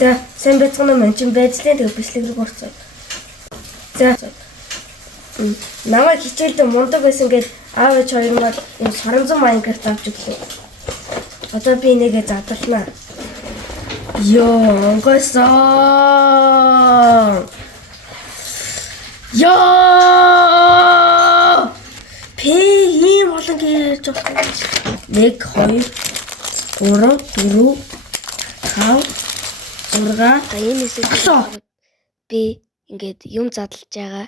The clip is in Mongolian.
За, сайн байцгаана мөн чинь байдлаа тэгээ бичлэг рүү орцоо. За. Намайг хичээлдээ мундаг байсан гээд аав ээж хоёр маань энэ соромзон Майнкрафт авч өглөө. Одоо би нэгээ задлалнаа. Ёо, онгойсон. Ёо! Ийм олон гэж байна. 1 2 3 4 5 6 Энэс би ингээд юм задлаж байгаа.